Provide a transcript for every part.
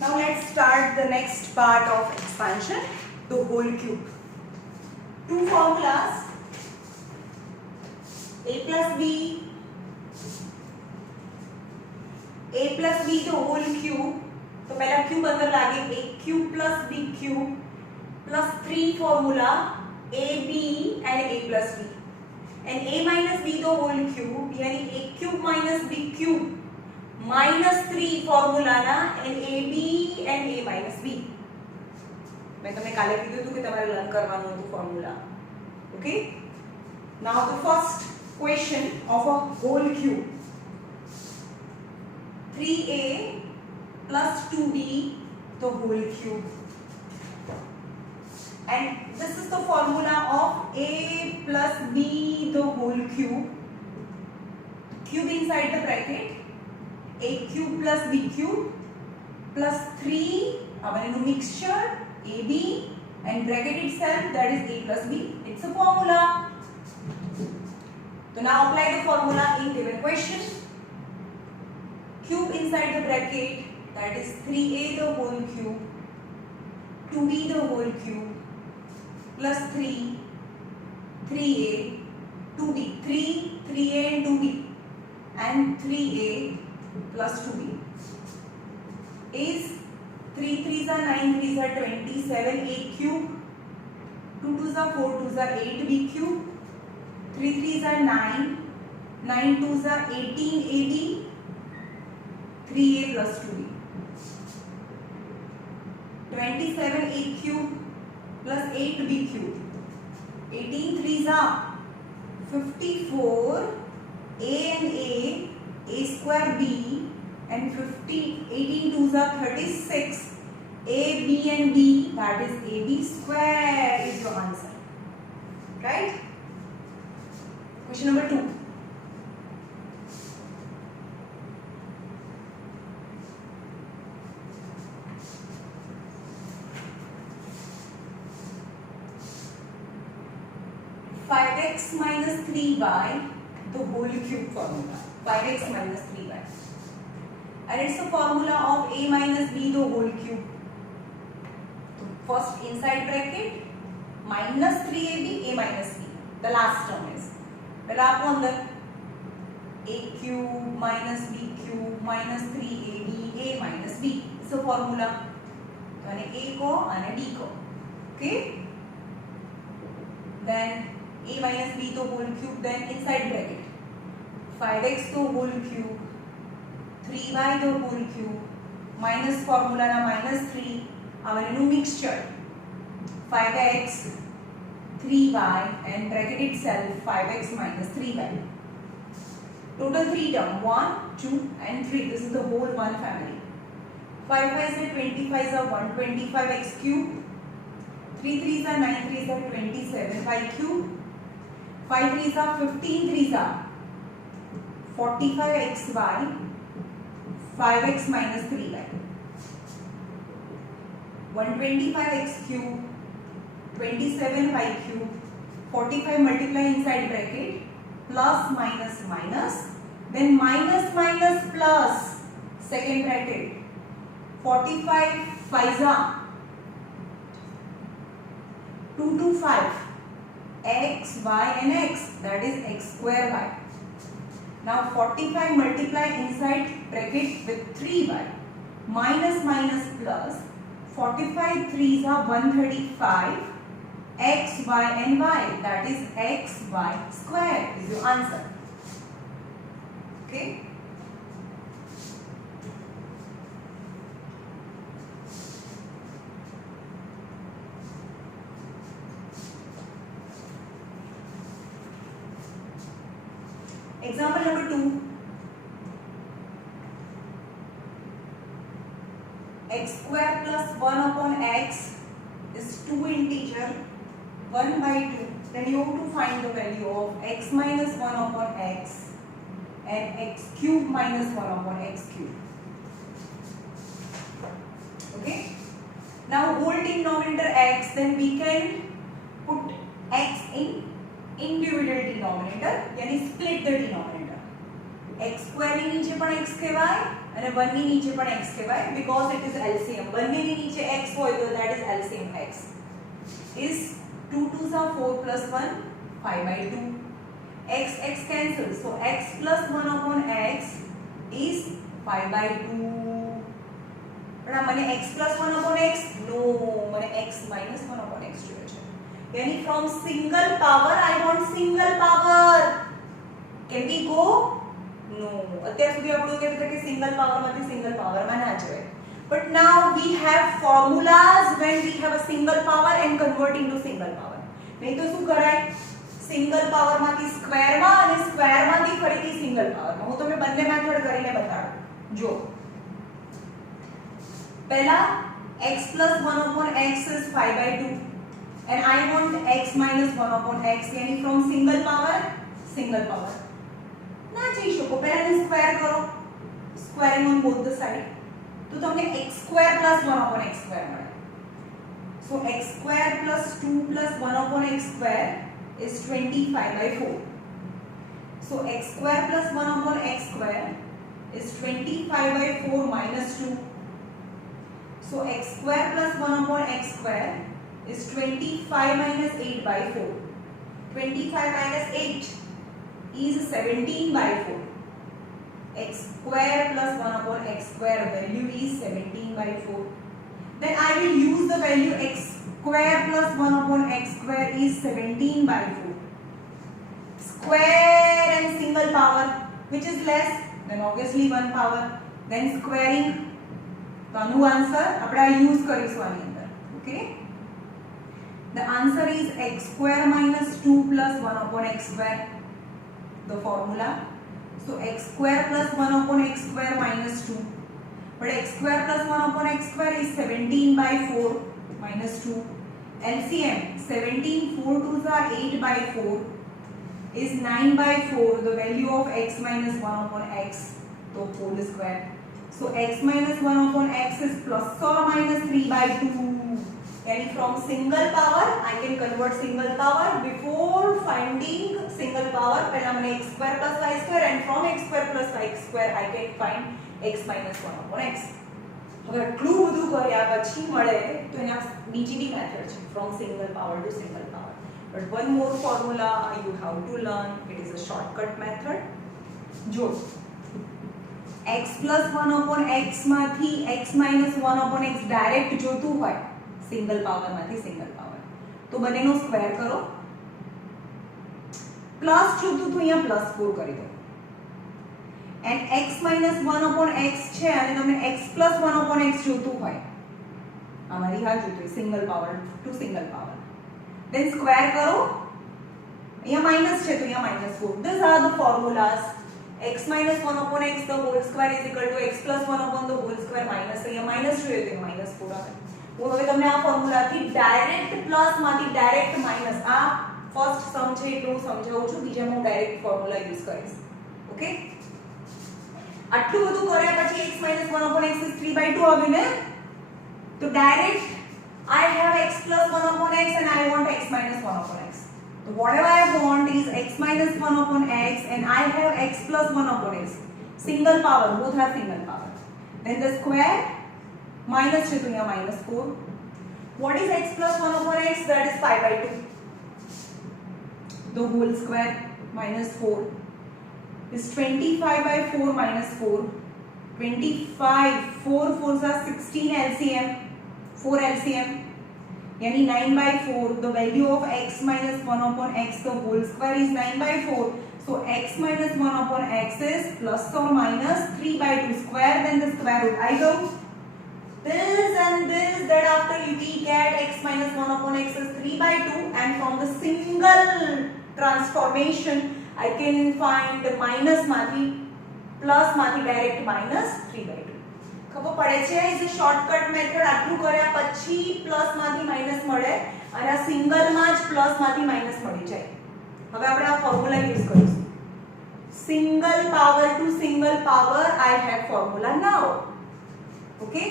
Now let's start the next part of expansion, the whole cube. Two formulas, a plus b the whole cube. तो पहला cube अंदर लागे, a cube plus b cube plus 3 formula ab and a plus b, and a minus b the whole cube यानी a cube minus b cube minus 3 formula ना and ab and a minus b. मैं तुम्हें काले कीधुं હતું કે તમારે learn કરવાનું હતું formula. Okay, now the first question of a whole cube, 3a plus 2b the whole cube, and this is the formula of a plus b the whole cube. Cube inside the bracket, a cube plus b cube plus 3 our new mixture ab and bracket itself, that is a plus b. It's a formula. So now apply the formula in given question. Cube inside the bracket, that is 3a the whole cube, 2b the whole cube plus 3a 2b, 3a and 2b, and 3a plus 2b is 3 3s are 9, 3s are 27 a cube, 2 2s are 4, 2s are 8 b cube, 3 3s are 9, 9 2s are 18 ab, 3a plus 2b, 27 a cube plus 8 b cube, 18 3s are 54 a and a square b, and 18 2s are 36 a b and b, that is ab square is your answer. Right? Question number 2. x minus 3y the whole cube formula, 5x minus 3y, and it's the formula of a minus b the whole cube. So first inside bracket minus 3ab a minus b, the last term is, पहला आपको अंदर a cube minus b cube minus 3ab a minus b, it's a formula. तो यानी a को और d को, okay, then a minus b to whole cube, then inside bracket 5x to whole cube, 3y to whole cube minus formula na minus 3 our new mixture 5x 3y and bracket itself 5x minus 3y, total 3 term 1 2 and 3, this is the whole one family. 5 5s are 25s are 125x cube, 3 3s are 9 3s are 27 y cube, 5 3s are 15 3s are 45xy, 5x minus 3y, 125x cube, 27y cube, 45 multiply inside bracket, plus minus minus, then minus minus plus second bracket, 45 5s are 2 to 5 x, y and x, that is x square y. Now 45 multiply inside bracket with 3y minus minus plus 45 3s are 135 x, y and y, that is x, y square is your answer. Okay. Example number 2. X square plus 1 upon x is 2 integer 1 by 2. Then you have to find the value of x minus 1 upon x and x cube minus 1 upon x cube. Okay. Now whole denominator x, then we can put x in individual denominator, यानी split the denominator. x square ની નીચે પણ x કહેવાય અને 1 ની નીચે પણ x કહેવાય because it is LCM. બંનેની નીચે x હોય તો that is LCM x is 2 2s are 4 plus 1 5/2. X cancels, so x plus 1 upon x is 5/2. પણ મને x plus 1 upon x no, મને x minus 1 upon x જોઈએ છે. यानी from single power I want single power. Can we go? No. અત્યાર સુધી આપણું કહેતું હતું કે સિંગલ પાવરમાંથી સિંગલ પાવરમાં ના જવાય. But now we have formulas when we have a single power and converting to single power. નહીં તો શું કરાય? સિંગલ પાવરમાંથી સ્ક્વેરમાં અને સ્ક્વેરમાંથી ફરીથી સિંગલ પાવરમાં. હું તમને બંને મેથડ કરીને બતાડું. જો પહેલા x plus 1 upon x is 5/2 and I want x minus 1 upon x, यानी from single power ના જઈ શકો. પહેલા એને સ્ક્વેર કરો, squaring on both the side, તો તમને x square plus 1 upon x square મળે. So x square plus 2 plus 1 upon x square is 25/4. So x square plus 1 upon x square is 25/4 minus 2. So x square plus 1 upon x square is 25 minus 8/4. 25 minus 8 is 17/4. X square plus 1 upon x square value is 17/4. Then I will use the value x square plus 1 upon x square is 17/4. Square and single power, which is less, then obviously 1 power. Then squaring, તો આનું answer આપણે use કરીશું આની અંદર. Okay, the answer is x square minus 2 plus 1 upon x square, the formula. So x square plus 1 upon x square minus 2, but x square plus 1 upon x square is 17/4 minus 2. LCM 17 4 2s are 8/4 is 9/4, the value of x minus 1 upon x, so whole square. So x minus 1 upon x is plus or minus 3/2. And from single power I can convert single power. Before finding single power, पहला मैंने x square plus y square, and from x square plus y square I can find x minus 1 upon x. હવે આટલું બધું કર્યા પછી મળે તો એના બીજી મેથડ છે from single power to single power. But one more formula you have to learn. It is a shortcut method. જો x plus 1 upon x માંથી x minus 1 upon x direct જોતું હોય સિંગલ પાવરમાંથી સિંગલ પાવર, તો બંનેનો square કરો. Plus જોતું તો અહીંયા +4 કરી દો. and x minus 1 upon x છે અને તમને x plus 1 upon x જોતું હોય, અમારી હા જોતું હોય single power to single power, then square કરો. અહીંયા માઈનસ છે તો અહીંયા -4. These are the formulas. x minus 1 upon x the whole square is equal to x plus 1 upon the whole square minus, અહીંયા માઈનસ જોઈએ તો -4 આવે. હું હવે તમને આ ફોર્મ્યુલાથી ડાયરેક્ટ પ્લસ માંથી ડાયરેક્ટ માઈનસ, આ ફર્સ્ટ સમ છે એટલું હું સમજાવું છું, બીજામાં હું ડાયરેક્ટ ફોર્મ્યુલા યુઝ કરીશ. ઓકે, આટલું બધું કર્યા પછી x minus 1 upon x is 3/2 આવ્યું ને, તો direct I have x plus 1 upon x and I want x minus 1 upon x. So whatever I want is x minus 1 upon x and I have x plus 1 upon x. Single power, both are single power. Then the square minus છે તો અહીંયા -4. What is x plus 1 upon x? That is 5/2. The whole square -4 is 25/4 minus 4. 25, 4 4s are 16 LCM, 4 LCM, यानी 9/4. The value of x minus 1 upon x, the whole square is 9/4. So x minus 1 upon x is plus or minus 3/2 square, then the square root. I go this and this, that after we get x minus 1 upon x is 3/2, and from the single transformation I can find the minus માંથી plus માંથી direct minus 3/2. ખબર પડે છે? Is a shortcut method. આટલું કર્યા પછી plus માંથી minus મળે અને આ સિંગલ માં જ પ્લસ માંથી માઈનસ મળી જાય. હવે આપણે આ ફોર્મ્યુલા યુઝ કરીશું. Single power to single power I have formula now. Okay,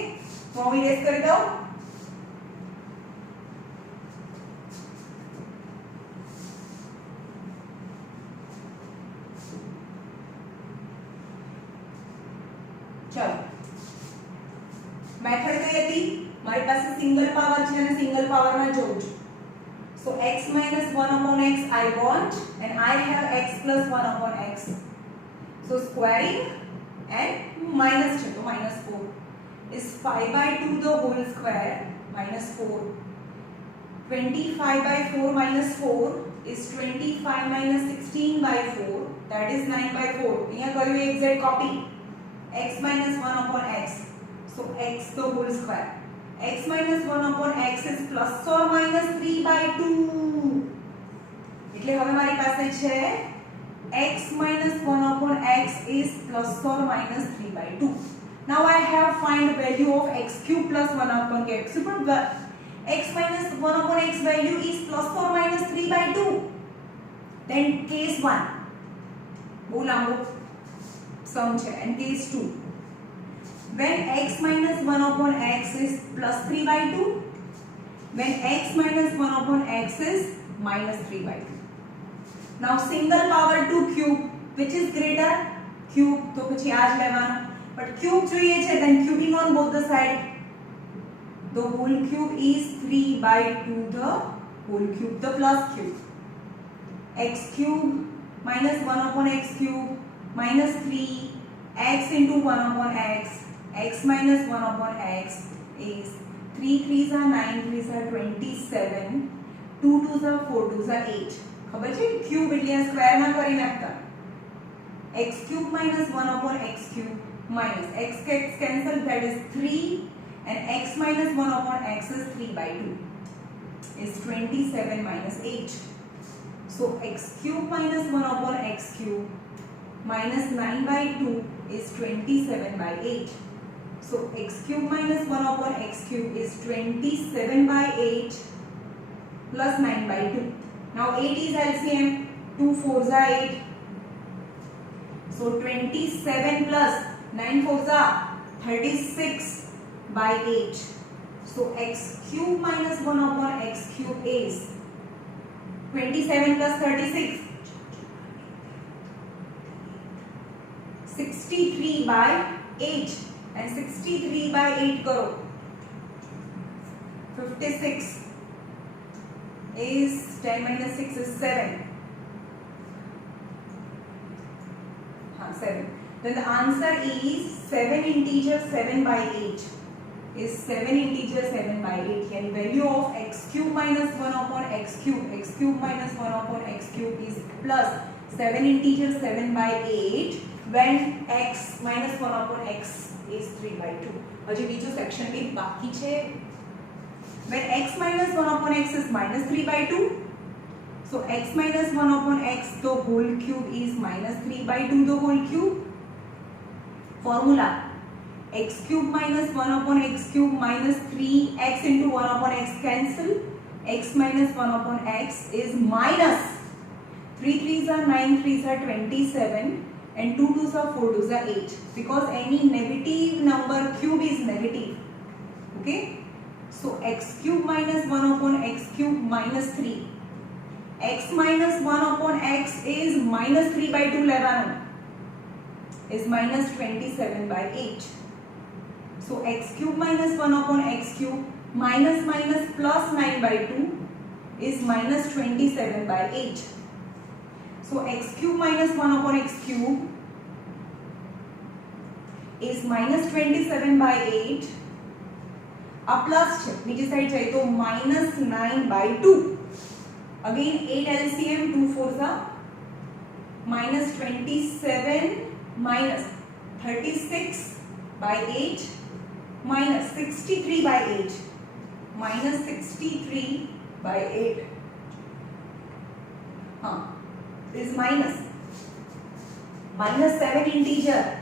હું ઇરેઝ કરી દઉં. चलो मेथड कई હતી મારી પાસે સિંગલ પાવર છે અને સિંગલ પાવર માં જોઉં છું so x minus 1 upon x I want and I have x plus 1 upon x so squaring and minus છે તો minus 4 is 5 by 2 the whole square minus 4 25 by 4 minus 4 is 25 minus 16 by 4 that is 9 by 4 અહીંયા કર્યું exact copy x minus 1 upon x so x the whole square x minus 1 upon x is plus or minus 3 by 2 એટલે હવે મારી પાસે છે x minus 1 upon x is plus or minus 3 by 2 now I have find value of x cube plus 1 upon x cube x minus 1 upon x value is plus or minus 3 by 2 then case 1 બહુ લાંબો sum છે and case 2 when x minus 1 upon x is plus 3 by 2 when x minus 1 upon x is minus 3 by 2 now single power 2 cube which is greater cube તો પછી આ જ લેવાનું but cube જોઈએ છે then cubing on both the side the whole cube is 3 by 2 the whole cube the plus cube x cube minus 1 upon x cube minus 3 x into 1 upon x x minus 1 upon x is 3 3s are 9 3s are 27 2 2s are 4 2s are 8 ખબર છે cube એટલે square માં કરી નાખતા x cube minus 1 upon x cube minus x gets cancelled that is 3 and x minus 1 upon x is 3 by 2 is 27 minus 8 so x cube minus 1 upon x cube minus 9 by 2 is 27 by 8 so x cube minus 1 upon x cube is 27 by 8 plus 9 by 2 now 8 is LCM 2 4s are 8 so 27 plus 9 4s are 36 by 8 so x cube minus 1 upon x cube is 27 plus 36 63 by 8 and 63 by 8 करो 56 is 10 minus 6 is 7 7 then the answer is 7 integer 7 by 8 is 7 integer 7 by 8 and value of x cube minus 1 upon x cube minus 1 upon x cube is plus 7 integer 7 by 8 when x minus 1 upon x is 3 by 2 હજી બીજો section B બાકી છે when x minus 1 upon x is minus 3 by 2 so x minus 1 upon x the whole cube is minus 3 by 2 the whole cube formula x cube minus 1 upon x cube minus 3x into 1 upon x cancel x minus 1 upon x is minus 3 3s are 9 3s are 27 and 2 2s are 4 2s are 8 because any negative number cube is negative okay so x cube minus 1 upon x cube minus 3 x minus 1 upon x is minus 3 by 2 લેવાનું is minus 27 by 8 so x cube minus 1 upon x cube minus minus plus 9 by 2 is minus 27 by 8 so x cube minus 1 upon x cube is minus 27 by 8 a plus છે બીજી side જાય તો minus 9 by 2 again 8 LCM 2 4s are minus 27 minus 36 by 8 minus 63 by 8 minus 63 by 8 is minus 7 integer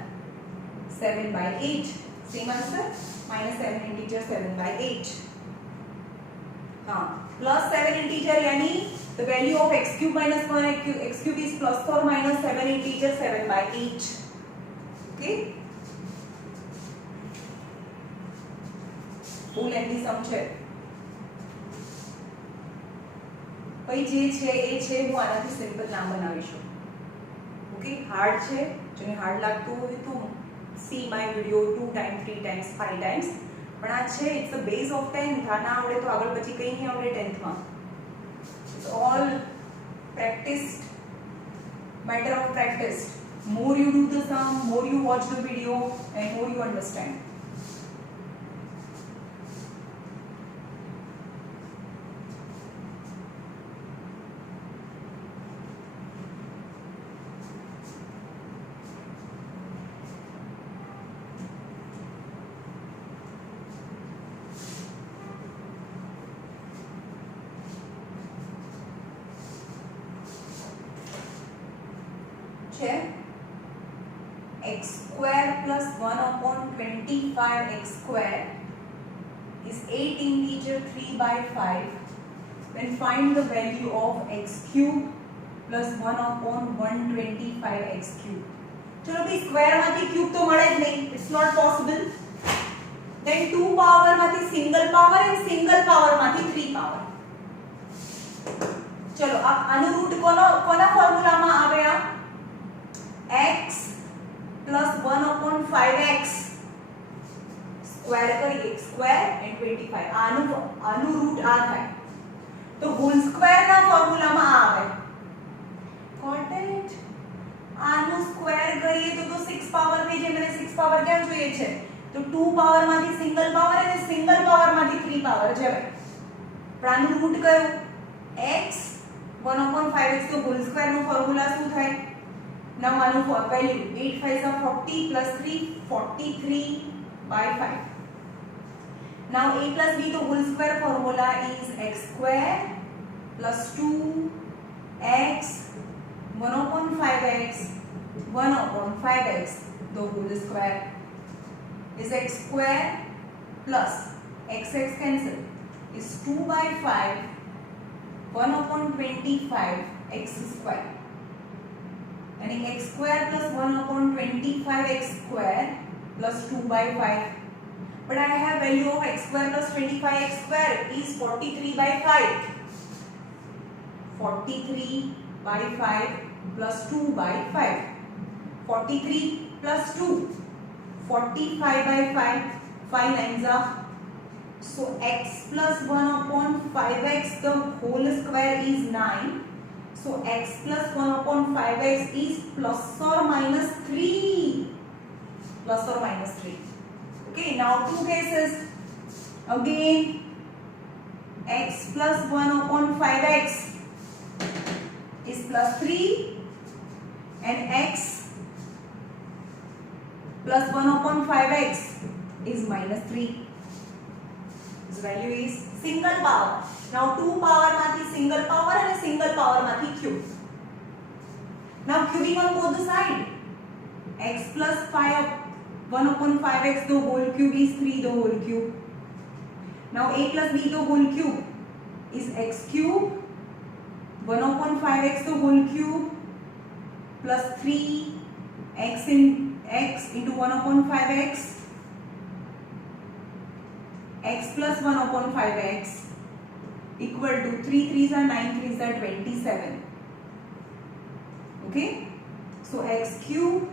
7 by 8 same answer minus 7 integer 7 by 8 plus 7 integer yani the value of x cube minus 1 x cube is plus or minus 7 integer 7 by 8 okay full lengthy sum છે ભાઈ જે છે એ છે હું આનાથી simple નામ બનાવીશું okay hard છે જેને હાર્ડ લાગતું હોય તો see my video 2 times 3 times 5 times પણ આ છે it's the base of 10th આ ના આવડે તો આગળ પછી કંઈ નહીં આવડે 10th માં it's all practiced matter of practice more you do the sum more you watch the video and more you understand x square plus 1 upon 25 x square is 8 integer 3 by 5 then find the value of x cube plus 1 upon 125 x cube चलो भाई square माथी cube तो મળે જ નહીં it's not possible then 2 power માથી single power and single power માથી 3 power ચલો આ આનું રૂટ કોના ફોર્મ્યુલામાં આવે આ x plus 1 upon 5x square करिए square and 25 આનું રૂટ આ થાય તો હોલ સ્ક્વેર ના ફોર્મ્યુલા માં આવે ગોટ ઇટ આનું સ્ક્વેર કરીએ તો 6 પાવર થઈ જાય મને 6 પાવર કેમ જોઈએ છે તો 2 પાવર માંથી સિંગલ પાવર અને સિંગલ પાવર માંથી 3 પાવર જવાય પણ આનું રૂટ કયો x 1 upon 5x તો હોલ સ્ક્વેર નો ફોર્મ્યુલા શું થાય Now one for value 8 5 are 40 plus 3 43 by 5. Now a plus b the whole square formula is x square plus 2x 1 upon 5x 1 upon 5x the whole square is x square plus x cancel is 2 by 5 1 upon 25 x square. And x square plus 1 upon 25 x square plus 2 by 5 but I have value of x square plus 25 x square is 43 by 5 43 by 5 plus 2 by 5 43 plus 2 45 by 5 5 lines are so x plus 1 upon 5x the whole square is 9 So x plus 1 upon 5x is plus or minus 3. Plus or minus 3. Okay, now two cases. Again, x plus 1 upon 5x is plus 3 and x plus 1 upon 5x is minus 3. This value is single power. Now 2 power माथी single power and single power माथी cube. Now cubing on both the side. X plus 5 1 upon 5x the whole cube is 3 the whole cube. Now a plus b the whole cube is x cube 1 upon 5x the whole cube plus 3 x into 1 upon 5x x plus 1 upon 5x equal to 3 3s are 9 3s are 27. Okay, so x cube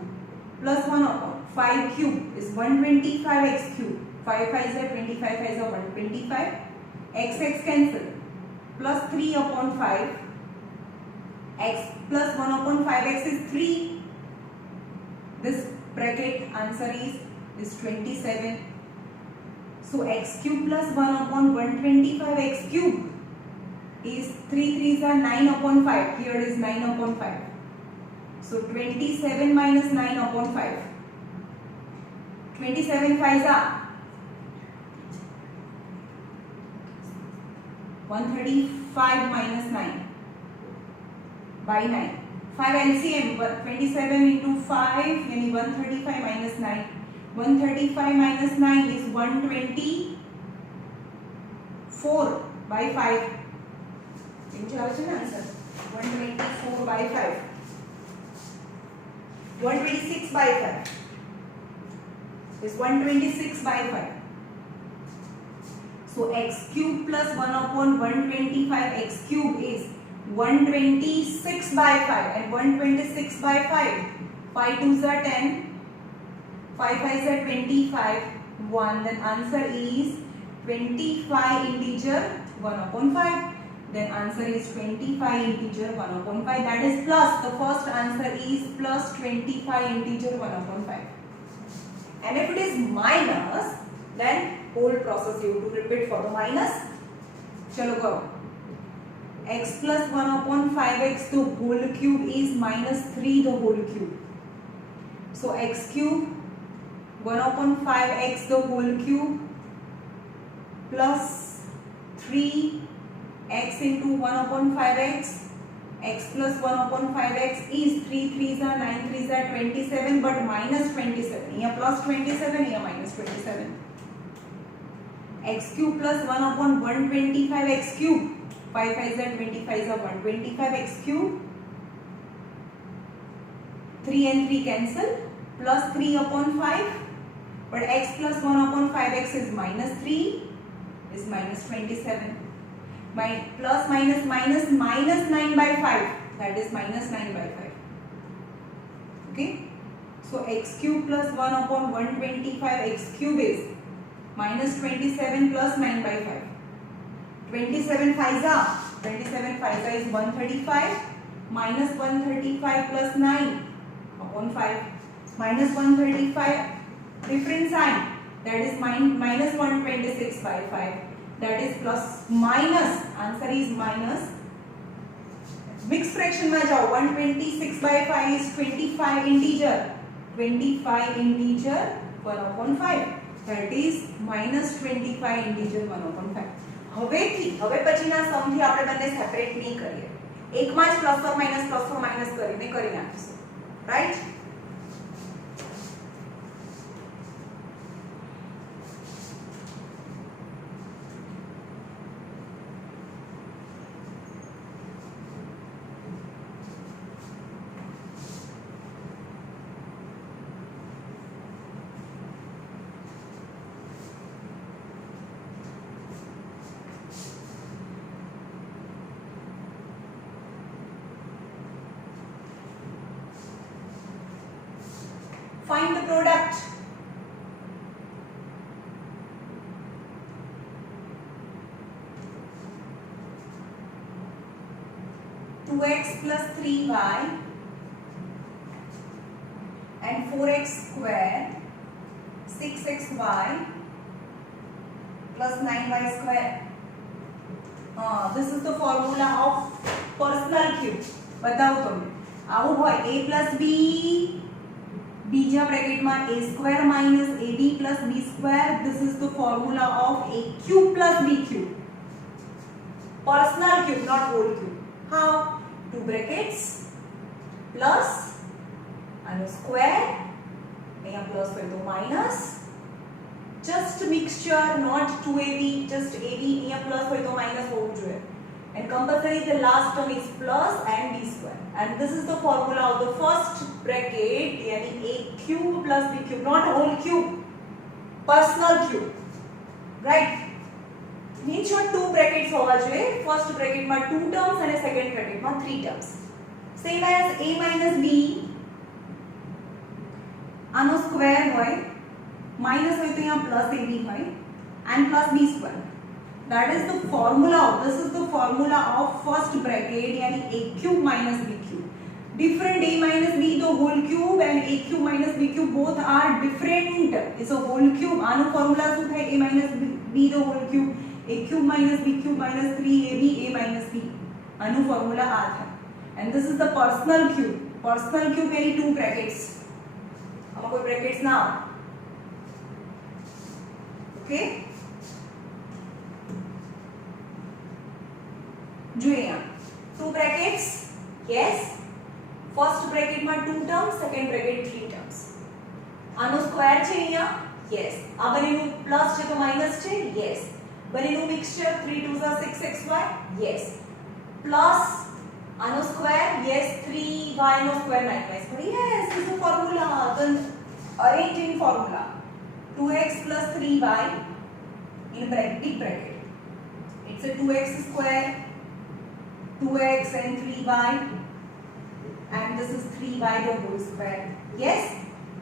plus 1 upon 5 cube is 125 x cube 5 5s are 25 5s are 125 x cancel plus 3 upon 5 x plus 1 upon 5x is 3 this bracket answer is 27. So x cube plus 1 upon 125 x cube is 3 3s are 9 upon 5. Here it is 9 upon 5. So 27 minus 9 upon 5. 27 5s are 135 minus 9 by 9. 5 LCM 27 into 5 यानी 135 minus 9. 135 minus 9 is 124 by 5. Into answer 124 by 5. 126 by 5 is 126 by 5. So x cube plus 1 upon 125 x cube is 126 by 5 and 126 by 5. 5 2s are 10. 5 5 is 25, 1. Then answer is 25 integer 1 upon 5. Then answer is 25 integer 1 upon 5. That is plus. The first answer is plus 25 integer 1 upon 5. And if it is minus, then whole process you have to repeat for the minus. Chalo karo. X plus 1 upon 5x the whole cube is minus 3 the whole cube. So x cube 1 upon 5x the whole cube plus 3 x into 1 upon 5x, x plus 1 upon 5x is 3 3s are 9 3s are 27, but minus 27. Here plus 27, here minus 27. X cube plus 1 upon 125 x cube. 5 5s are 25 are 125 x cube. 3 and 3 cancel. Plus 3 upon 5. But x plus 1 upon 5x is minus 3 is minus 27. By plus minus minus minus 9 by 5, that is minus 9 by 5. Okay. So x cube plus 1 upon 125 x cube is minus 27 plus 9 by 5. 27 5s 27 is 135 minus 135 plus 9 upon 5. Minus 135 different sign, that is minus 126 by 5. That is plus minus, answer is minus. Mixed fraction में जाओ, 126 by 5 is 25 integer 1 upon 5. That is minus 25 integer 1 upon 5. હવે પછીના સમ થી આપણે બંને separate નહીં કરીએ, એકમાં જ પ્લસ ઓર માઇનસ કરીને કરી નાખીશું, right? Find the product. Two x plus 3y and 4x square, 6xy plus 9y square. This is the formula of personal cube. बताओ तुम आओ भाई a plus b बीजा ब्रैकेट में a square minus ab plus b square. This is the formula of a cube plus b cube. Personal cube, not whole cube. How? Two brackets plus and a square. यहाँ plus कर दो minus. Just mixture, not 2ab, just ab. यहाँ plus कर दो minus हो जाए. And compulsory the last term is plus and b square. And this is the formula of the first bracket, yani a cube plus b cube, not whole cube, personal cube, right? Means your two brackets होगा जो है, first bracket में 2 terms and second bracket में 3 terms. Same as a minus b, आनो square होए, minus होए तो यहाँ plus ab होए, and plus b square. That is the formula of, this is the formula of first bracket, yani a cube minus b cube. Different a minus b the whole cube and a cube minus b cube both are different. It's a whole cube. आनो formula શું થાય? a minus b the whole cube, a cube minus b cube minus 3ab a minus b. આનો formula આ થાય. And this is the personal cube. Personal cube यानी 2 brackets. આમાં કોઈ brackets ના આવે. Okay? જોઈએ यहाँ 2 brackets, yes. First bracket में 2 terms, second bracket 3 terms. આનો સ્ક્વેર છે અહીંયા, yes. આ બંનેનું પ્લસ છે તો માઈનસ છે, yes. બંનેનું mixture 3 2s are 6xy, yes. Plus આનો સ્ક્વેર, yes. 3y નો square 9y square, yes. This is the formula, the arranging formula. 2x plus 3y in bracket, big bracket. It's a 2x square, 2x and 3y, and this is 3y the whole square. Yes,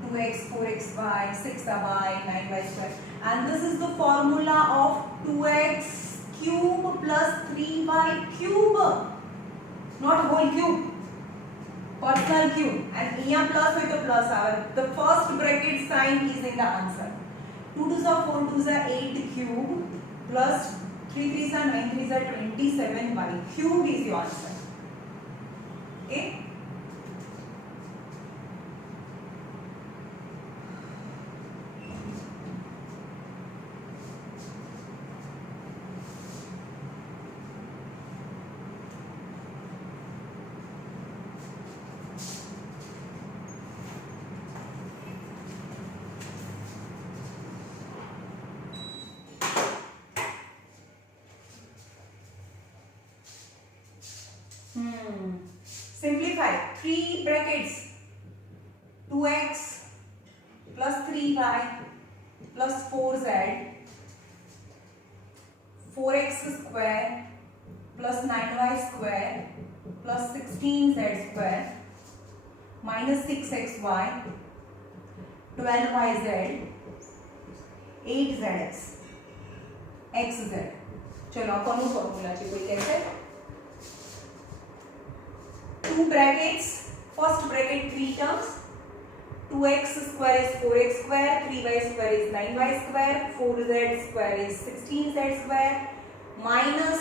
2 2x, 4xy, 6y, 9y square. And this is the formula of 2x cube plus 3y cube. Not whole cube. Personal cube. And here plus with the plus hour. The first bracket sign is in the answer. 2 2s are 4 2s are 8 cube plus 3 3s are 9 3s are 27 y cube is your answer. Okay. Simplify. 3 brackets. 2x plus 3y plus 4z 4x square plus 9y square plus 16z square minus 6xy 12yz 8zx xz. चलो कौन formula चाहिए कोई कैसे 2 brackets, first bracket 3 terms, 2x square is 4x square, 3y square is 9y square, 4z square is 16z square, minus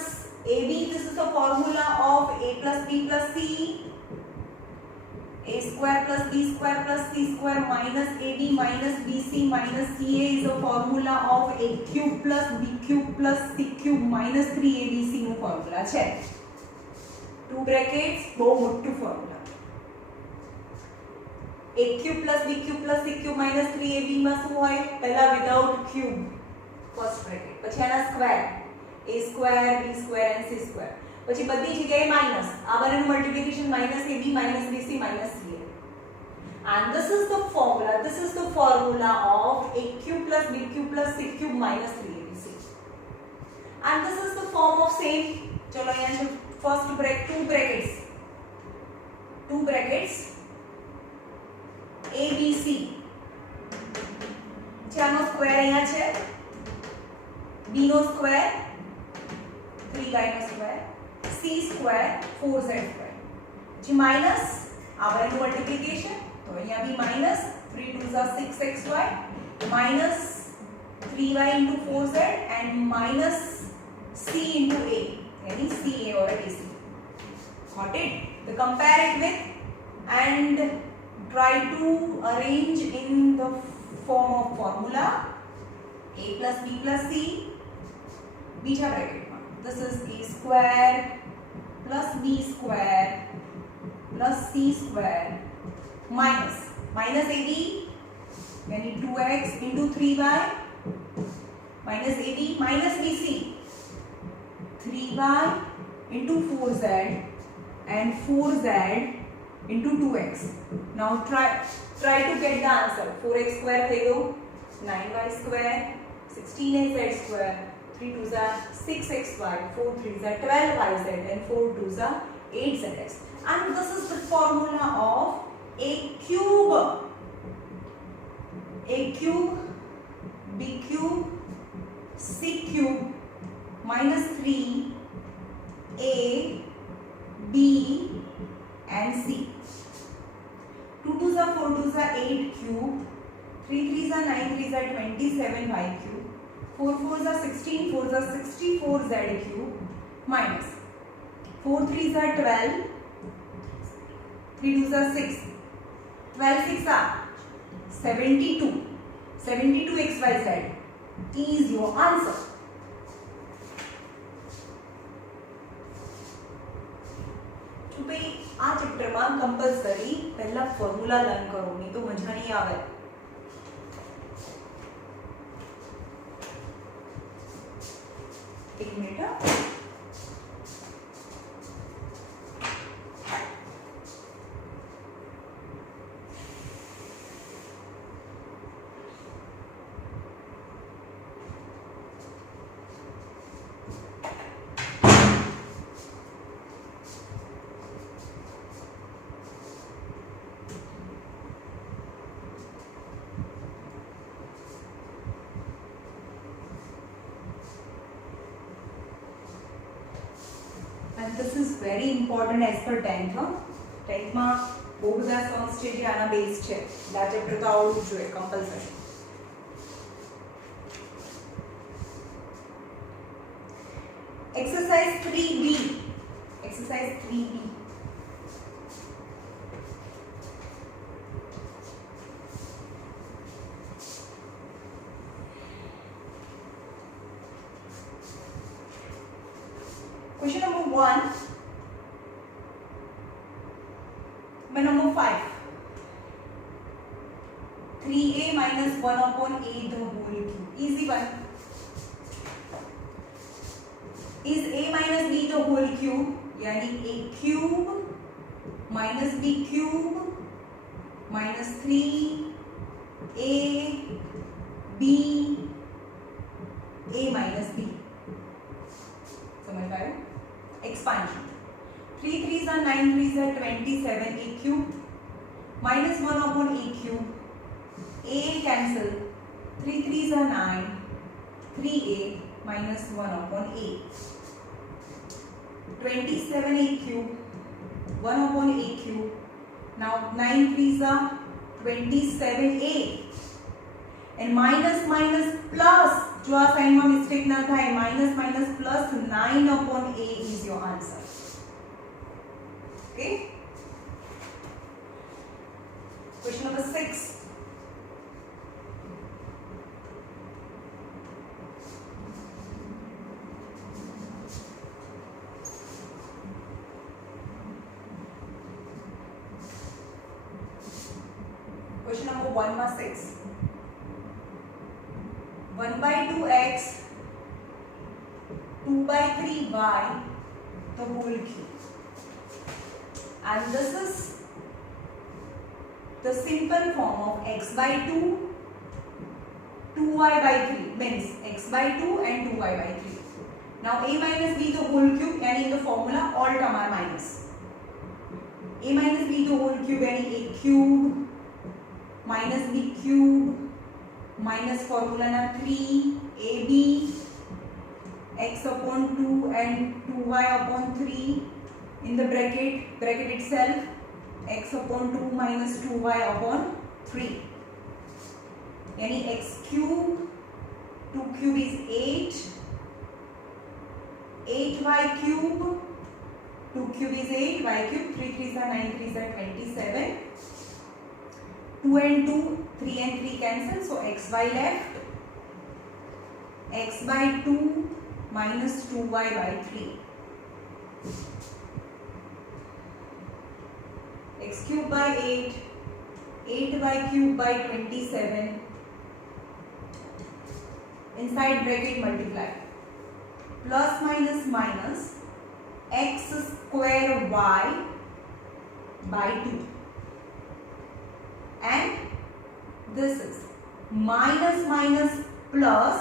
AB, this is the formula of a plus b plus c, a square plus b square plus c square minus AB minus bc minus ca is the formula of a cube plus b cube plus c cube minus 3abc નું formula છે. 2 brackets બહુ મોટું formula a cube plus b cube plus c cube minus 3ab માં શું હોય પહેલા without cube first bracket પછી આના square a square b square and c square પછી બધી જગ્યાએ માઈનસ આ બંનેનું multiplication minus ab minus bc minus ca and this is the formula of a cube plus b cube plus c cube minus 3abc and this is the form of same. ચલો અહીંયા છે first break 2 brackets abc ચાનો square અહીંયા છે b નો square 3y નો square c square 4z square પછી minus આ બંનેનું મલ્ટીપ્લિકેશન તો અહીંયા B minus 3 2s are 6xy minus 3y into 4z and minus c into a यानी CA or AC. Got it? So compare it with and try to arrange in the form of formula a plus b plus c beta bracket. This is a square plus b square plus c square minus ab यानी 2x into 3y minus ab minus bc 3y into 4z and 4z into 2x. Now try to get the answer. 4x square થઈ ગયો 9y square 16z square 3 2s are 6xy 4 3s are 12yz and 4 2s are 8zx and this is the formula of a cube b cube c cube minus 3 a b and c 2 2s are 4 2s are 8 cube 3 3s are 9 3s are 27 y cube 4 4s are 16 4s are 64 z cube minus 4 3s are 12 3 2s are 6 12 6 are 72 xyz is your answer. ભાઈ આ ચેપ્ટરમાં compulsory પહેલા formula learn કરો નહીં તો મજા નહીં આવે. એક minute this is very important as per 10th. 10th માં બહુ બધા સમ્સ છે જે આના બેઝ છે, આ ચેપ્ટર તો આવડવું જ જોઈએ compulsory. Exercise 3B. Exercise 3B. Question number 1. By number 5. 3a minus 1 upon a the whole cube. Easy one. Is a minus b the whole cube? यानी a cube minus b cube minus 3a b a minus b. समझ पाए? Expansion. 3 3s are 9 3s are 27 a cube minus 1 upon a cube. A cancel. 3 3s are 9 3a minus 1 upon a. 27 a cube 1 upon a cube. Now 9 3s are 27a and minus minus plus, जो आ sign में mistake ना था, minus minus plus 9 upon a is your answer. Okay. Question number 6. Question number 1 by 6. 1 by 2x 2 by 3y the whole cube. And this is the simple form of x by 2 2y by 3 means x by 2 and 2y by 3. Now a minus b the whole cube, yani in the formula all term are minus. A minus b the whole cube, yani a cube minus b cube minus formula na 3ab x upon 2 and 2y upon 3 in the bracket itself x upon 2 minus 2y upon 3, yani x cube 2 cube is 8 8y cube 2 cube is 8 y cube 3 3s are 9 3s are 27 2 and 2 3 and 3 cancel, so xy left x by 2 minus 2y by 3 x cube by 8 8y cube by 27 inside bracket multiply plus minus minus x square y by 2 and this is minus minus plus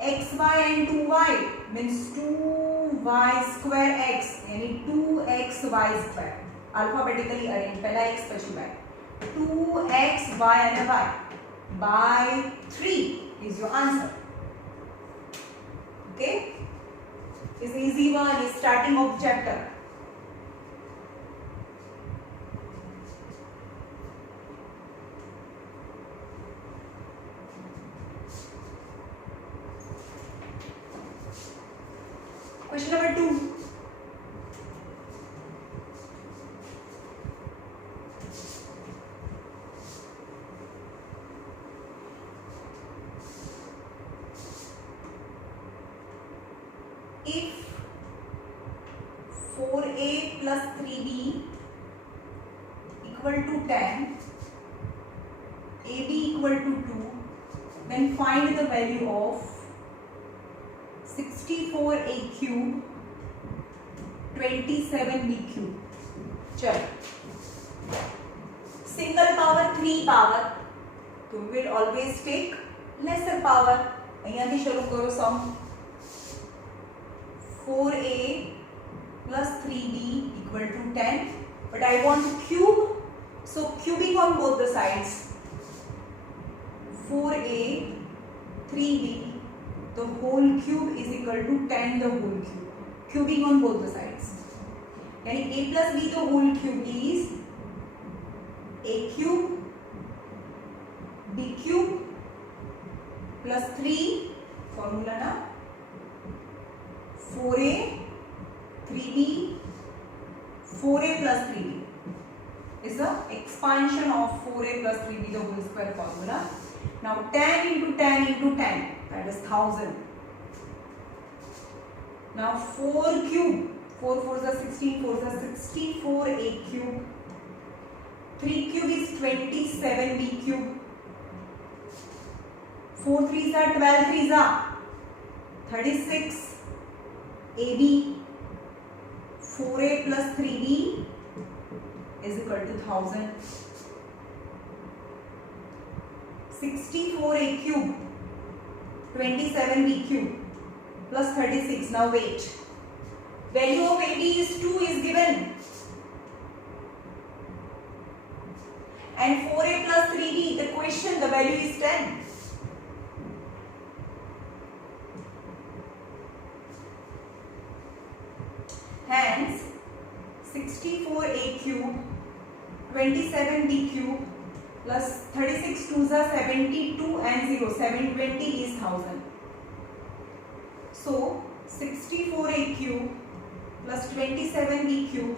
xy and 2y means 2y square x, yani 2xy square alphabetically arranged, पहला x પછી y 2xy and y by 3 is your answer. Okay, is easy one, is starting of chapter. Question number 2. If 4a plus 3b equal to 10, ab equal to 2, then find the value of 64a cube 27b cube. चलो single power 3 power, so we will always take lesser power. અહીંયાથી શરૂ કરો સમ 4a plus 3b equal to 10, but I want cube, so cubing on both the sides. 4a 3b the whole cube is equal to 10 the whole cube. Cubing on both the sides, यानी a plus B तो whole cube is a cube b cube plus 3 formula ना 4a 3b 4a plus 3b is the expansion of 4a plus 3b the whole square formula. Now 10 into 10 into 10, that is 1000. Now 4 cube, 4 4s are 16, 4s are 64 a cube. 3 cube is 27 b cube. 4 3s are 12 3s are 36 ab. 4a plus 3b is equal to 1000. 64a cube 27b cube plus 36. Now wait, value of ab is 2 is given, and 4a plus 3b, the question, the value is 10. Hence 64a cube 27b cube plus 36 2s are 72 and 0 720 is 1000. So 64a cube plus 27b cube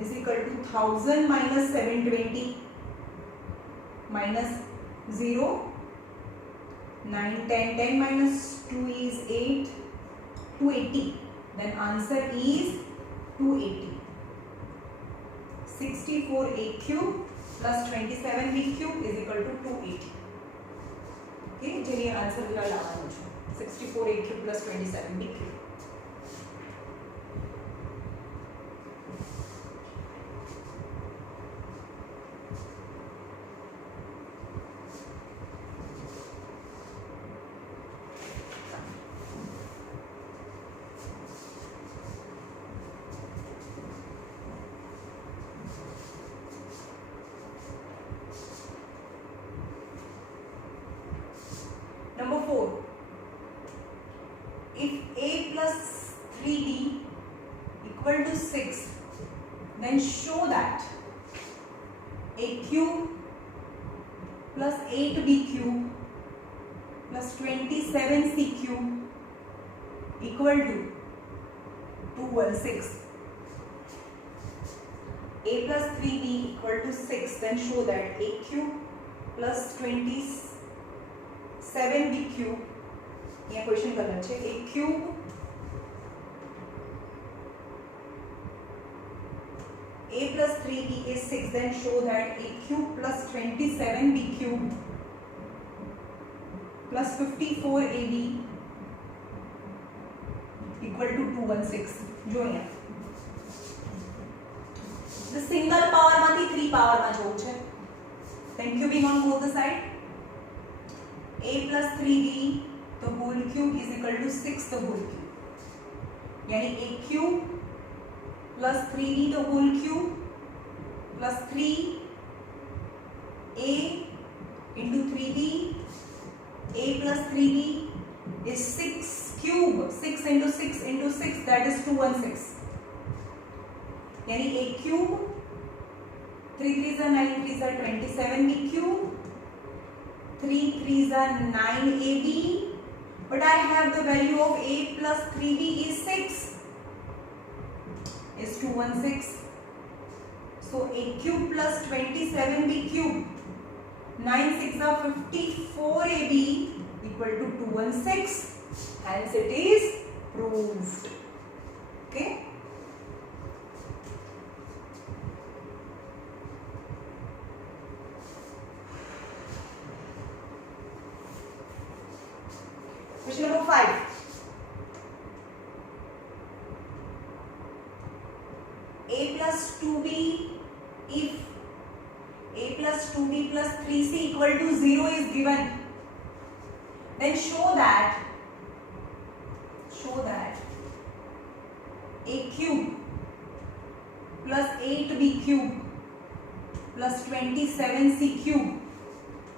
is equal to 1000 minus 720 minus 0 9 10 10 minus 2 is 8 280. Then answer is 280. 64a cube plus 27b cube is equal to 280. Okay, જેની answer વિરા લાવવાનો છે 64a cube plus 27b cube. Number 4. If a plus 3b equal to 6, then show that a cube plus 8b cube plus 27c cube equal to 216. A plus 3b equal to 6, then show that a cube plus 27b cube, यहाँ question करना चाहिए, a cube a plus 3b is 6, then show that a cube plus 27b cube plus 54ab equal to 216. જો અહીંયા the single power માંથી 3 power માં જવું છે, then cubing on both the side. a plus 3b the whole cube is equal to 6 the whole cube, यानी a cube plus 3b the whole cube plus 3a into 3b, a plus 3b is 6 cube, 6 into 6 into 6, that is 216, यानी a cube 3 3s are 9 3s are 27b cube, 3 3s are 9ab, but I have the value of a plus 3b is 6 is 216. So a cube plus 27b cube, 9 6 are 54ab equal to 216. Hence it is proved. Okay. Question number 5. A plus 2b, if a plus 2b plus 3c equal to 0 is given, then show that a cube plus 8b cube plus 27c cube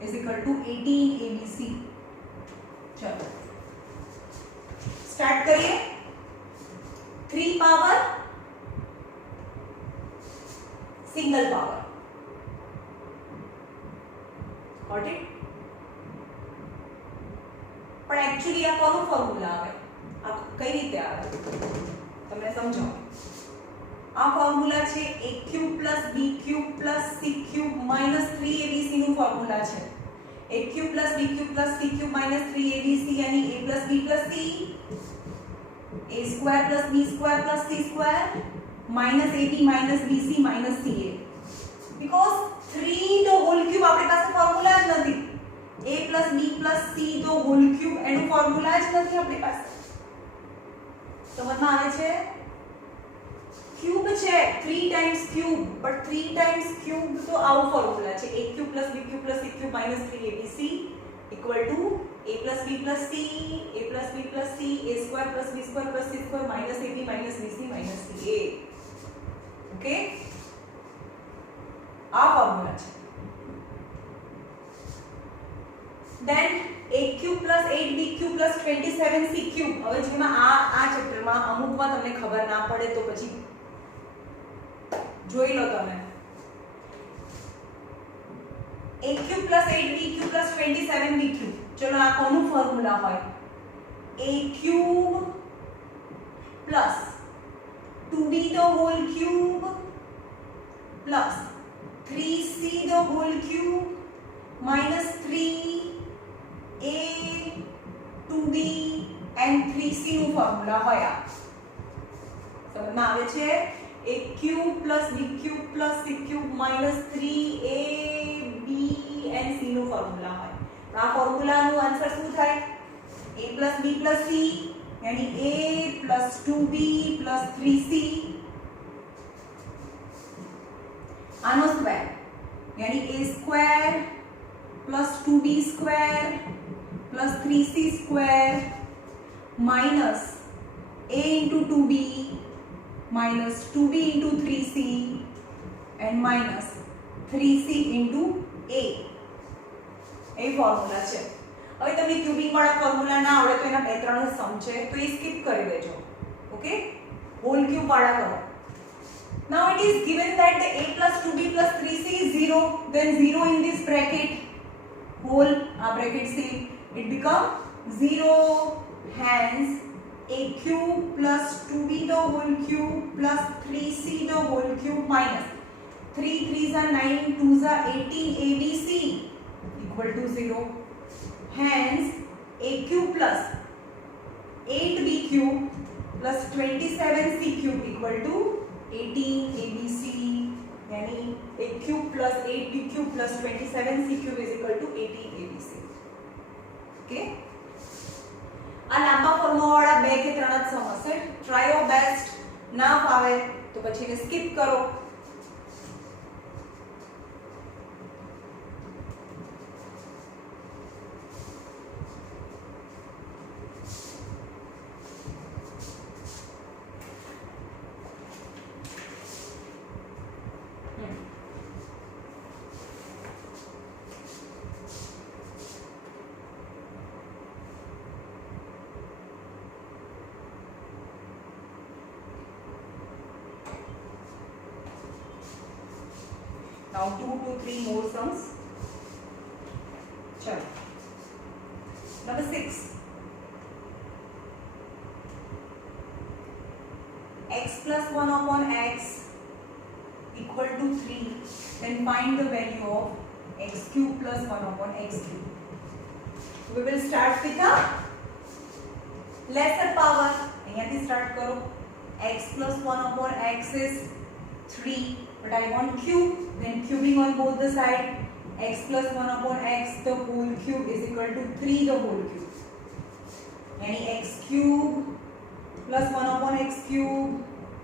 is equal to 18abc. चलो start करिए. 3 power single power, got it. પણ actually આ કોનો formula આવે, આ કઈ રીતે આવે તમને સમજાવું। આ ફોર્મ્યુલા છે a cube plus b cube plus c cube minus 3abc નું ફોર્મ્યુલા છે। a cube plus b cube plus c cube minus 3abc यानी a plus b plus c, a square plus b square plus c square minus ab minus bc minus ca, because 3 the whole cube આપણી પાસે formula જ નથી। a plus b plus c the whole cube એનું formula જ નથી આપણી પાસે। સમજમાં આવે છે? क्यूब છે 3 times cube, but 3 times cube तो આવો ફોર્મ્યુલા છે a cube plus b cube plus c cube minus 3abc equal to a plus b plus c, a plus b plus c, a square plus b square plus c square minus ab minus bc minus ca। Okay, આ formula છે। Then a cube plus 8b cube plus 27c cube, હવે જેમાં આ ચેપ્ટરમાં અમુકમાં તમને ખબર ના પડે તો પછી જોઈ લો તમે। a cube plus 8b cube plus 27b cube, चलो આ કોનું ફોર્મ્યુલા હોય? a cube plus 2b the whole cube plus 3c the whole cube minus 3a 2b and 3c નું ફોર્મ્યુલા હોય આ। સમજમાં આવે છે? a cube plus b cube plus c cube minus 3a b and c નું formula હોય। આ ફોર્મ્યુલાનું આન્સર શું થાય? a plus b plus c यानी a plus 2b plus 3c आनो स्क्वायर यानी a square plus 2b square plus 3c square minus a into 2b minus 2b into 3c and minus 3c into a। A formula છે। હવે તમને cubing વાળા formula ના આવડે તો એના બે ત્રણ સમ છે તો એ સ્કીપ કરી દેજો। ઓકે, હોલ ક્યુબ વાળા કરો। Now it is given that the a plus 2b plus 3c is 0, then 0 in this bracket, whole bracket C, it become 0, hence a cube plus 2b the whole cube plus 3c the whole cube minus 3 3s are 9, 2s are 18 abc equal to 0, hence a cube plus 8b cube plus 27c cube equal to 18 abc, यानी a cube plus 8b cube plus 27c cube is equal to 18 abc। Okay, આ લાંબા formula વાળા બે કે ત્રણ જ સમ હશે। Try your best, ના ફાવે તો પછી એને સ્કીપ કરો। Now 2 to 3 more sums। चलो, number 6, x plus 1 upon x equal to 3, then find the value of x cube plus 1 upon x cube। We will start with the lesser power। અહીંયાથી start કરો। x plus 1 upon x is 3, but I want cube, then cubing on both the side, x plus 1 upon x the whole cube is equal to 3 the whole cube, यानी x cube plus 1 upon x cube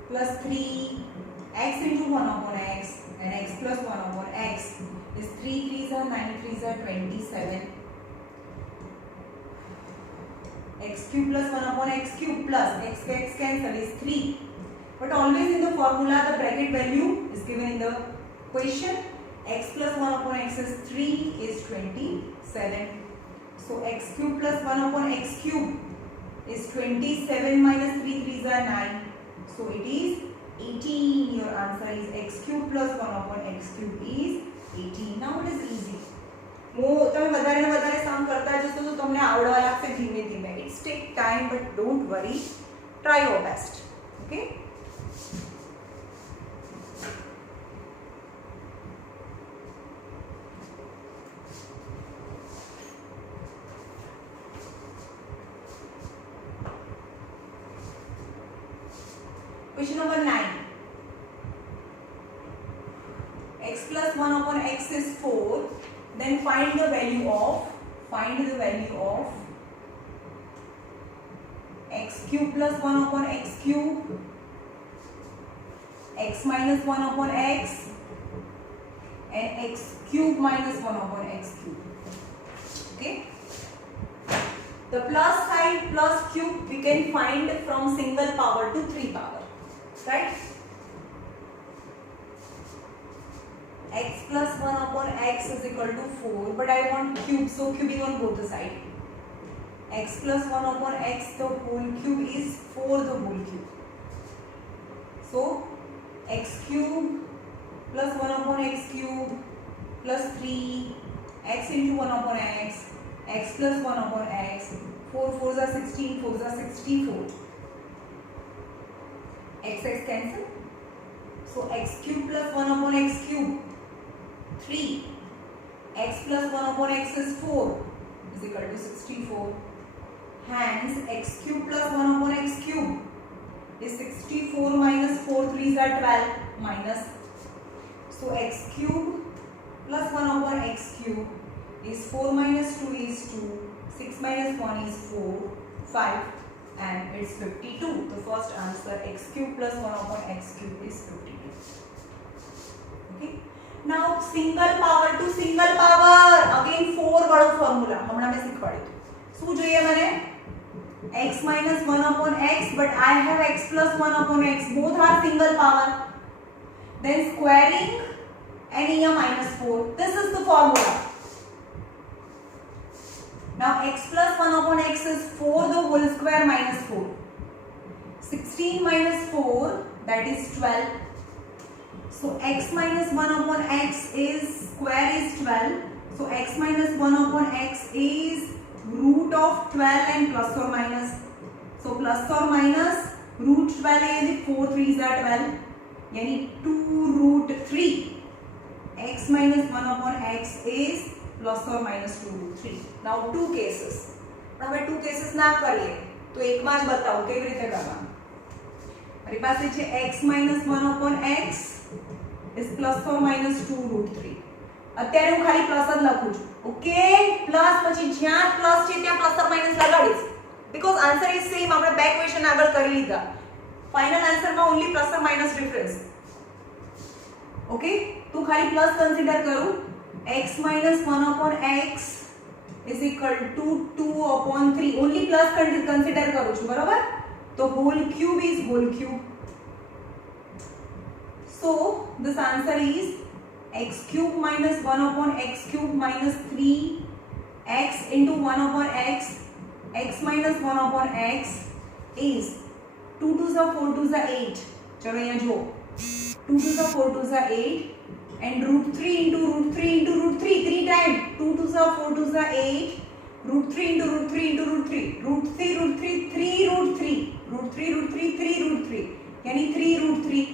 plus 3 x into 1 upon x and x plus 1 upon x is 3 3s are 9, 3s are 27, x cube plus 1 upon x cube plus x cancel is 3, but always in the formula the bracket value is given in the question। x plus 1 upon x is 3 is 27, so x cube plus 1 upon x cube is 27 minus 3 3s are 9, So it is 18. Your answer is x cube plus 1 upon x cube is 18. Now it is easy. તમે વધારે ને વધારે કામ કરતા જશો તો તમને આવડવા લાગશે ધીમે ધીમે. It's take time but don't worry. Try your best. Okay? Question number 9. X plus 1 upon x is 4. Then find the value of x cube plus 1 upon x cube, x minus 1 upon x, and x cube minus 1 upon x cube. Okay. The plus sign plus cube we can find from single power to 3 power. Right? X plus 1 upon x is equal to 4, but I want cube, so cubing on both the side. X plus 1 upon x the whole cube is 4 the whole cube. So x cube plus 1 upon x cube plus 3 x into 1 upon x, x plus 1 upon x, 4 4s are 16, 4s are 64. X cancel. So x cube plus 1 upon x cube 3, x plus 1 upon x is 4 is equal to 64. Hence x cube plus 1 upon x cube is 64 minus 4 3s are 12 minus. So x cube plus 1 upon x cube is 4 minus 2 is 2, 6 minus 1 is 4, 5, and it's 52. The first answer x cube plus 1 upon x cube is 52. Okay. Now single power to single power, again 4 वाળો formula હમણાં મેં શીખવાડ્યું. શું જોઈએ મને? x minus 1 upon x, but I have x plus 1 upon x, both are single power. Then squaring and here minus 4. This is the formula. Now x plus 1 upon x is 4 the whole square minus 4. 16 minus 4, that is 12. So x minus 1 upon x is square is 12. So x minus 1 upon x is root of 12 and plus or minus. So plus or minus root 12 is 4 3s are 12. Yani 2 root 3. X minus 1 upon x is plus or minus 2 root 3. Now two cases. પણ હવે two cases ના કરીએ તો એકમાં જ બતાવું કેવી રીતે કરવાનું. મારી પાસે છે x minus 1 upon x is plus or minus 2 root 3. અત્યારે હું ખાલી પ્લસ જ લખું છું. ઓકે, પ્લસ પછી જ્યાં પ્લસ છે ત્યાં પ્લસ ઓર માઈનસ લગાડીશ. Because answer is same. આપણે બે ક્વેશ્ચન આગળ કરી લીધા. ફાઇનલ આન્સરમાં only plus or minus difference. Okay, તો ખાલી પ્લસ કન્સિડર કરું. x minus 1 upon x is equal to 2 upon 3. Only plus consider करूँ छू, बराबर? तो whole cube is whole cube. So this answer is x cube minus 1 upon x cube minus 3 x into 1 upon x, x minus 1 upon x is 2 2s are 4 2s are 8. चलो यहाँ जो 2 2s are 4 2s are 8. And root 3 into root 3 into root 3 3 times. 2 2s are 4 2s are 8. Root 3 into root 3 into root 3. Root 3 root 3 3 root 3. Root 3 root 3 3 root 3. Yani 3 root 3.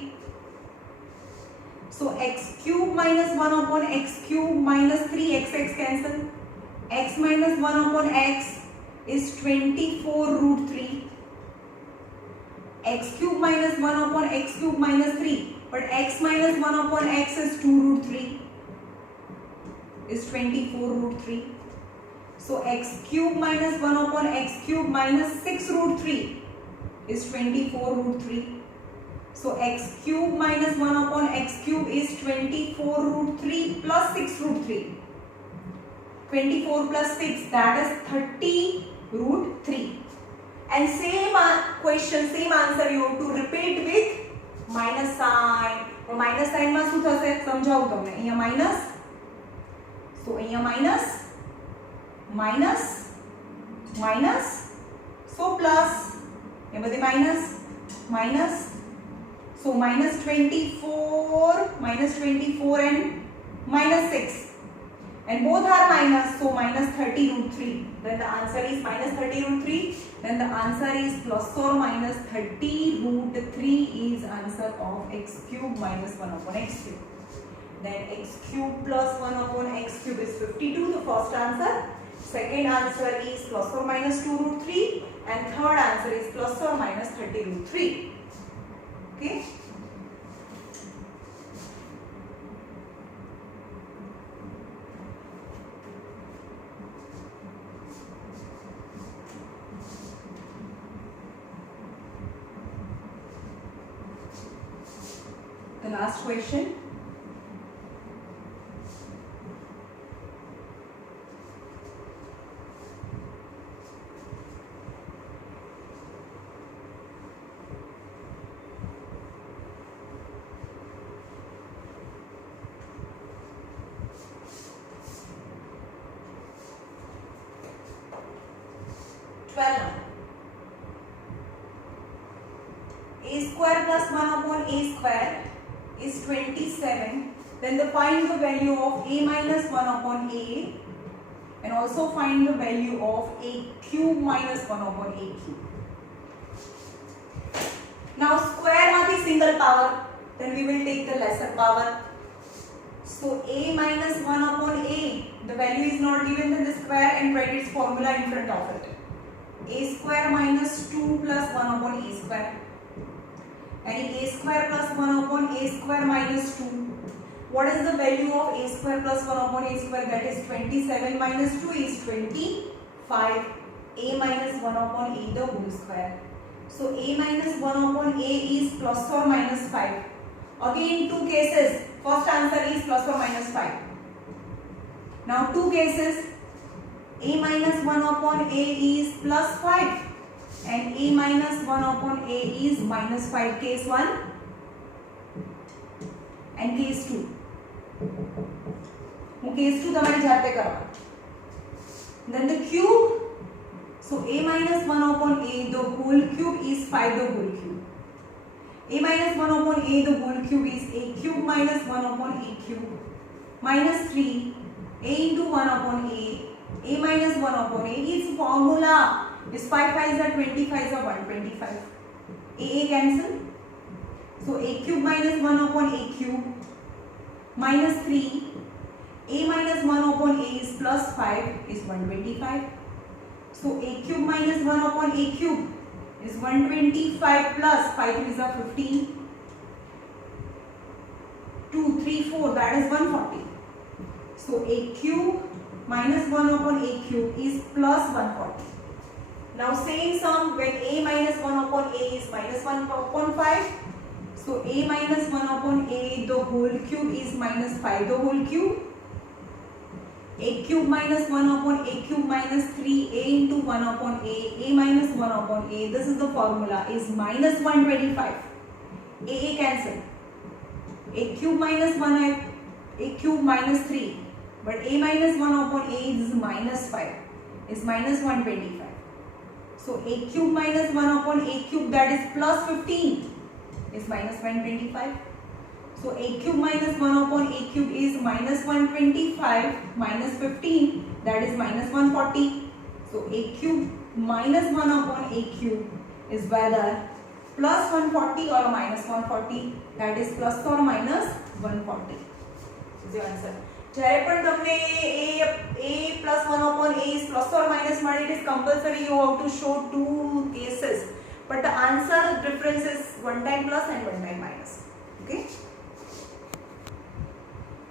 So x cube minus 1 upon x cube minus 3 x cancel. X minus 1 upon x is 24 root 3. X cube minus 1 upon x cube minus 3. But x minus 1 upon x is 2 root 3 is 24 root 3. So x cube minus 1 upon x cube minus 6 root 3 is 24 root 3. So x cube minus 1 upon x cube is 24 root 3 plus 6 root 3. 24 plus 6, that is 30 root 3. And same question, same answer you have to repeat with minus sign. और minus sign માં શું થશે સમજાવું તમને. અહીંયા minus, so અહીંયા minus minus minus, so plus. ये बधे minus minus So minus 24 and minus 6. And both are minus, so minus 30 root 3. Then the answer is minus 30 root 3. Then the answer is plus or minus 30 root 3 is answer of x cube minus 1 upon x cube. Then x cube plus 1 upon x cube is 52, the first answer. Second answer is plus or minus 2 root 3. And third answer is plus or minus 30 root 3. Okay. The last question. A square plus 1 upon a square is 27. Then find the value of a minus 1 upon a and also find the value of a cube minus 1 upon a cube. Now square માંથી single power, then we will take the lesser power. So a minus 1 upon a, the value is not given in the square and write its formula in front of it. A square minus 2 plus 1 upon a square. And a square plus 1 upon a square minus 2. What is the value of a square plus 1 upon a square? That is 27 minus 2 is 25. A minus 1 upon a the whole square. So a minus 1 upon a is plus or minus 5. Again two cases. First answer is plus or minus 5. Now two cases. A minus 1 upon a is plus 5. And a minus 1 upon a is minus 5. Case 1 and case 2. Case 2 તમારી જાતે કરવા. Then the cube. So a minus 1 upon a the whole cube is 5 the whole cube. A minus 1 upon a the whole cube is a cube minus 1 upon a cube minus 3 a into 1 upon a. A minus 1 upon a is formula. Is 5 5s are 25s are 125. A cancel. So a cube minus 1 upon a cube minus 3. A minus 1 upon a is plus 5 is 125. So a cube minus 1 upon a cube is 125 plus 5 is 15. 2, 3, 4 that is 140. So a cube minus 1 upon a cube is plus 140. Now same sum when a minus 1 upon a is minus 1 upon 5. So a minus 1 upon a the whole cube is minus 5 the whole cube. A cube minus 1 upon a cube minus 3 a into 1 upon a minus 1 upon a. This is the formula is minus 125. A cancel. A cube minus 1 a cube minus 3. But a minus 1 upon a is minus 5 is minus 125. So a cube minus 1 upon a cube that is plus 15 is minus 125. So a cube minus 1 upon a cube is minus 125 minus 15 that is minus 140. So a cube minus 1 upon a cube is whether plus 140 or minus 140 that is plus or minus 140. This is the answer. જ્યારે પણ તમને a plus 1 upon a is plus or minus મળે, it is compulsory you have to show two cases, but the answer difference is one time plus and one time minus. Okay.